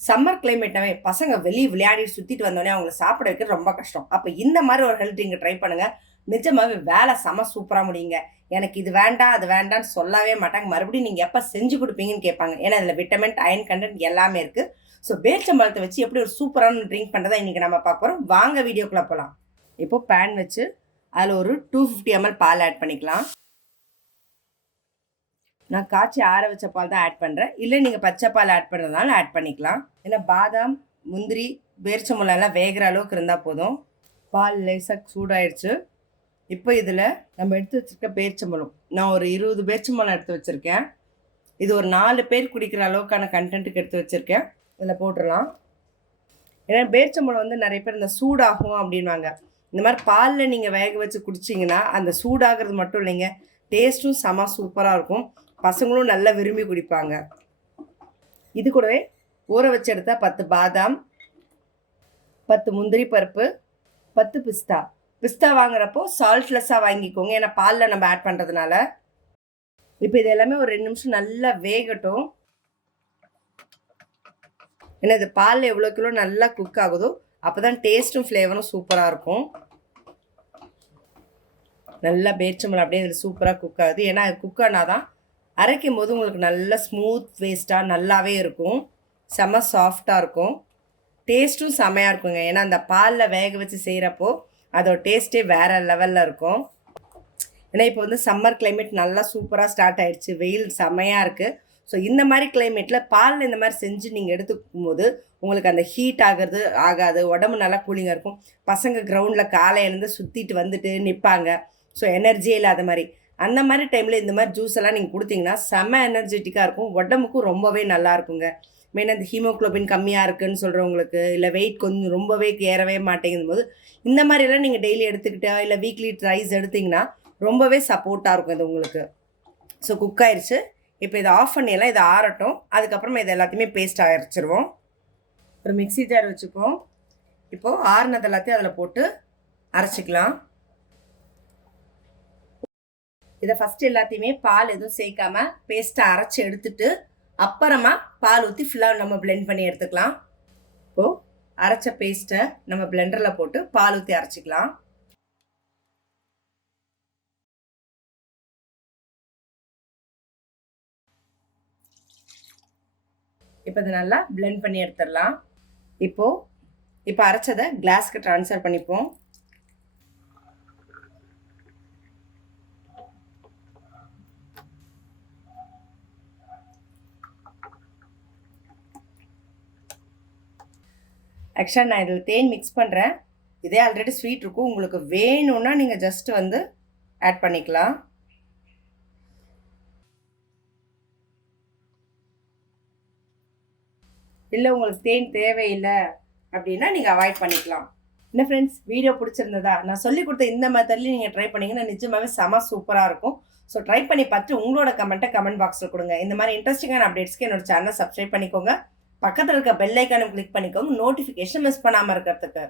Summer கிளைமேட்டாவே பசங்க வெளியே விளையாடி சுற்றிட்டு வந்தோடனே அவங்கள சாப்பிட வைக்கிறது ரொம்ப கஷ்டம். அப்போ இந்த மாதிரி ஒரு ஹெல்த் இங்கே ட்ரை பண்ணுங்க. நிஜமாகவே வேலை செம சூப்பராக முடியுங்க. எனக்கு இது வேண்டாம் அது வேண்டாம்னு சொல்லவே மாட்டாங்க. மறுபடியும் நீங்கள் எப்போ செஞ்சு கொடுப்பீங்கன்னு கேட்பாங்க. ஏன்னா அதில் விட்டமின் அயன் கண்டென்ட் எல்லாமே இருக்குது ஸோ பேச்சம்பழத்தை வச்சு எப்படி ஒரு சூப்பரான ட்ரிங்க் பண்ணுறதா இன்றைக்கி நம்ம பார்க்க போகிறோம் வாங்க வீடியோக்குள்ளே போகலாம் இப்போது பேன் வச்சு அதில் ஒரு டூ ஃபிஃப்டி எம்எல் பால் ஆட் பண்ணிக்கலாம். நான் காய்ச்சி ஆற வச்ச பால் தான் ஆட் பண்ணுறேன் இல்லை நீங்கள் பச்சை பால் ஆட் பண்ணுறதுனால ஆட் பண்ணிக்கலாம். ஏன்னா பாதாம் முந்திரி பேரிச்சம்பழம் எல்லாம் வேகிற அளவுக்கு இருந்தால் போதும். பால் லேசாக சூடாயிடுச்சு இப்போ இதில் நம்ம எடுத்து வச்சுருக்க பேரிச்சம்பழம். நான் ஒரு இருபது பேரிச்சம்பழம் எடுத்து வச்சுருக்கேன். இது ஒரு நாலு பேர் குடிக்கிற அளவுக்கான கண்டென்ட்டுக்கு எடுத்து வச்சுருக்கேன். இதில் போட்டுடலாம். ஏன்னா பேரிச்சம்பழம் வந்து நிறைய பேர் இந்த சூடாகும் அப்படின்வாங்க இந்த மாதிரி பாலில் நீங்கள் வேக வச்சு குடிச்சிங்கன்னா அந்த சூடாகிறது மட்டும் இல்லைங்க. டேஸ்ட்டும் செம சூப்பராக இருக்கும். பசங்களும் நல்லா விரும்பி குடிப்பாங்க. இது கூடவே ஊற வச்சு எடுத்தால் பத்து பாதாம் பத்து முந்திரி பருப்பு பத்து பிஸ்தா. பிஸ்தா வாங்குறப்போ சால்ட்லெஸ்ஸாக வாங்கிக்கோங்க. ஏன்னா பாலில் நம்ம ஆட் பண்ணுறதுனால இப்போ இது எல்லாமே ஒரு ரெண்டு நிமிஷம் நல்லா வேகட்டும். ஏன்னா இது பாலில் எவ்வளோ கிலோ நல்லா குக் ஆகுதோ அப்போ தான் டேஸ்ட்டும் ஃப்ளேவரும் சூப்பராக இருக்கும். நல்லா பேச்சம்பழம் அப்படியே இதில் சூப்பராக குக் ஆகுது. ஏன்னா அது குக் ஆனால் தான் அரைக்கும் போது உங்களுக்கு நல்ல ஸ்மூத் வேஸ்ட்டாக நல்லாவே இருக்கும். செம சாஃப்டாக இருக்கும். டேஸ்ட்டும் செமையாக இருக்குங்க. ஏன்னா அந்த பாலில் வேக வச்சு செய்கிறப்போ அதோட டேஸ்ட்டே வேறு லெவலில் இருக்கும். ஏன்னா இப்போ வந்து சம்மர் கிளைமேட் நல்லா சூப்பராக ஸ்டார்ட் ஆகிடுச்சு வெயில் செமையாக இருக்குது ஸோ இந்த மாதிரி கிளைமேட்டில் பாலில் இந்த மாதிரி செஞ்சு நீங்கள் எடுத்துக்கும் போது உங்களுக்கு அந்த ஹீட் ஆகிறது ஆகாது. உடம்பு நல்லா கூலிங்காக இருக்கும். பசங்க கிரவுண்டில் காலையிலேருந்து சுற்றிட்டு வந்துட்டு நிற்பாங்க ஸோ எனர்ஜியே இல்லாத மாதிரி. அந்த மாதிரி டைமில் இந்த மாதிரி ஜூஸ் எல்லாம் நீங்கள் கொடுத்தீங்கன்னா செம எனர்ஜெட்டிக்காக இருக்கும். உடம்புக்கும் ரொம்பவே நல்லா இருக்குங்க. மெயின் அந்த ஹீமோக்ளோபின் கம்மியாக இருக்குன்னு சொல்கிறவங்களுக்கு இல்லை வெயிட் கொஞ்சம் ரொம்பவே ஏறவே மாட்டேங்கும் போது இந்த மாதிரிலாம் நீங்கள் டெய்லி எடுத்துக்கிட்டா இல்லை வீக்லி ட்ரைஸ் எடுத்திங்கன்னா ரொம்பவே சப்போர்ட்டாக இருக்கும் இது உங்களுக்கு. ஸோ குக் ஆயிடுச்சு இப்போ இதை ஆஃப் பண்ணிடலாம். இதை ஆறட்டும். அதுக்கப்புறமா இதை எல்லாத்தையுமே பேஸ்ட் அரைச்சிருவோம். ஒரு மிக்ஸி ஜார் வச்சுப்போம். இப்போது ஆறுனது எல்லாத்தையும் அதில் போட்டு அரைச்சிக்கலாம். இதை ஃபஸ்ட்டு எல்லாத்தையுமே பால் எதுவும் சேர்க்காம பேஸ்ட்டை அரைச்சி எடுத்துட்டு அப்புறமா பால் ஊற்றி ஃபுல்லாக நம்ம பிளெண்ட் பண்ணி எடுத்துக்கலாம். இப்போது அரைச்ச பேஸ்ட்டை நம்ம பிளெண்டரில் போட்டு பால் ஊற்றி அரைச்சிக்கலாம். இப்போ இதை நல்லா பிளெண்ட் பண்ணி எடுத்துடலாம். இப்போது இப்போ அரைச்சதை கிளாஸ்க்கு ட்ரான்ஸ்ஃபர் பண்ணிப்போம். ஆக்சுவலாக நான் இதில் தேன் மிக்ஸ் பண்ணுறேன் இதே ஆல்ரெடி ஸ்வீட் இருக்கும். உங்களுக்கு வேணும்னா நீங்கள் ஜஸ்ட் வந்து ஆட் பண்ணிக்கலாம். இல்லை உங்களுக்கு தேன் தேவையில்லை அப்படின்னா நீங்கள் அவாய்ட் பண்ணிக்கலாம். என்ன ஃப்ரெண்ட்ஸ் வீடியோ பிடிச்சிருந்ததா? நான் சொல்லி கொடுத்த இந்த மெத்தட்லேயும் நீங்கள் ட்ரை பண்ணிங்கன்னா நிஜமாகவே செம சூப்பராக இருக்கும். ஸோ ட்ரை பண்ணி பார்த்து உங்களோட கமெண்ட்டை கமெண்ட் பாக்ஸில் கொடுங்க. இந்த மாதிரி இன்ட்ரெஸ்டிங்கான அப்டேட்ஸ்க்கு என்னோட சேனலை சப்ஸ்கிரைப் பண்ணிக்கோங்க. பக்கத்தில் இருக்க பெல்லைக்கானும் கிளிக் பண்ணிக்கோங்க. நோட்டிஃபிகேஷன் மிஸ் பண்ணாமல் இருக்கிறதுக்கு.